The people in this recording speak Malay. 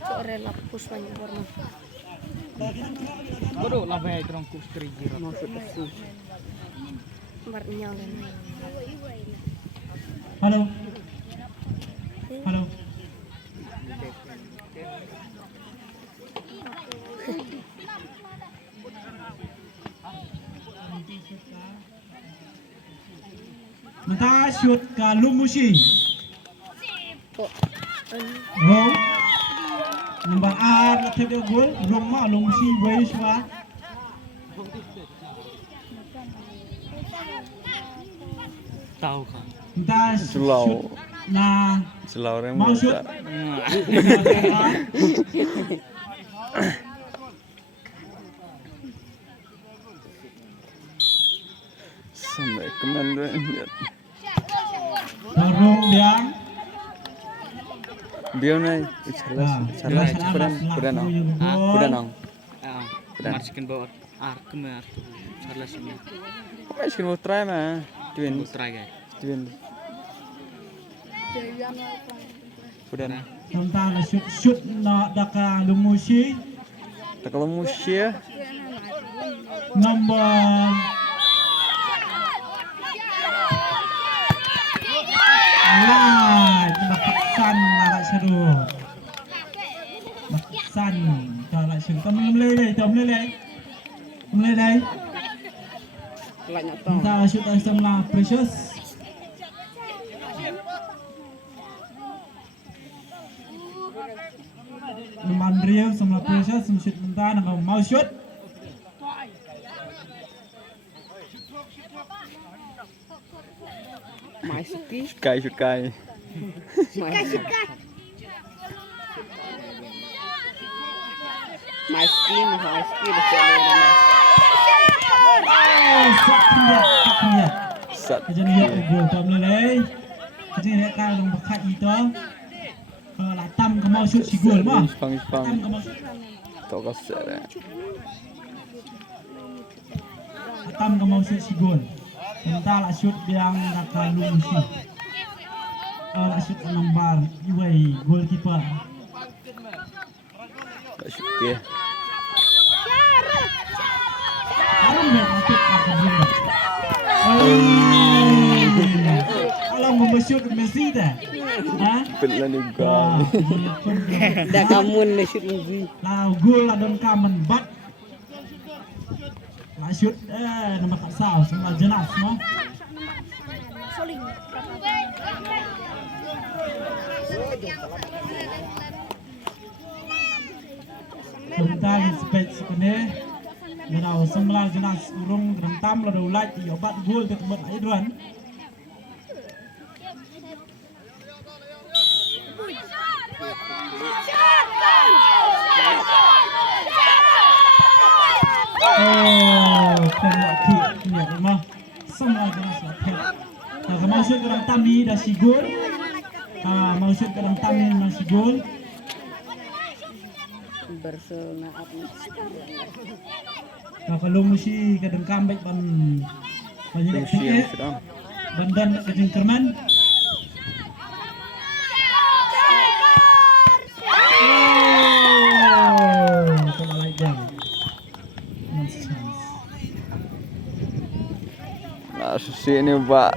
Sore lapus banyak warna. Bodoh lah baik terang kus terigir. Warnanya oleh. Halo. Halo. Mata shoot ke Lumushi. Roll. Number R letih dia gol. Roma Lumushi Waishwa. Tahu kan? Mata shoot na Selau orang mau shoot. sampai kemana Dorong dia. dia naik salah kuda nong Marsikin bawa kemar salah sini. masih mau try mah twin Try guys. kuda nong Tentang shoot na daka Lumushi. tak kalau musia Number Alright, Baksan larat seru. Baksan larat seru. Kamu mulai deh. Mulai deh. Kita shoot semula Precious. Mandriel semula Precious shoot mentah nak mau shoot. sukai sat Jadi dia gol tak boleh. Jadi dia kan long bakat itu. Kalau latam kau mau shoot si gol mah. Spang Latam kau mau shoot. tak kasar Latam kau mau shoot si gol. Entah lah shoot yang nak Lumushi. Lah shoot nomor Iwai goalkeeper. tak syukur Harum dia untuk aku benda. Kalau mau shoot Messi dah. Ha? pelan juga Dah kamu nih shoot movie. Lah gol lah don kamen bat. Lah shoot nama tak sah semua jelas semua. Tentang spek sekene. Menau semula jelas urung rentam lah ulat di obat gol tu tempat air duan. Kena kick rumah semua jelas lapet. Nah, maksud orang tami dah si gol. Maksud orang tami masih gol. Barcelona Nah, kalau mesti kadang comeback banyak musia tiket. sedang Bandan ke Jengkerman. Kalau like them. Nice chance. masih ini baik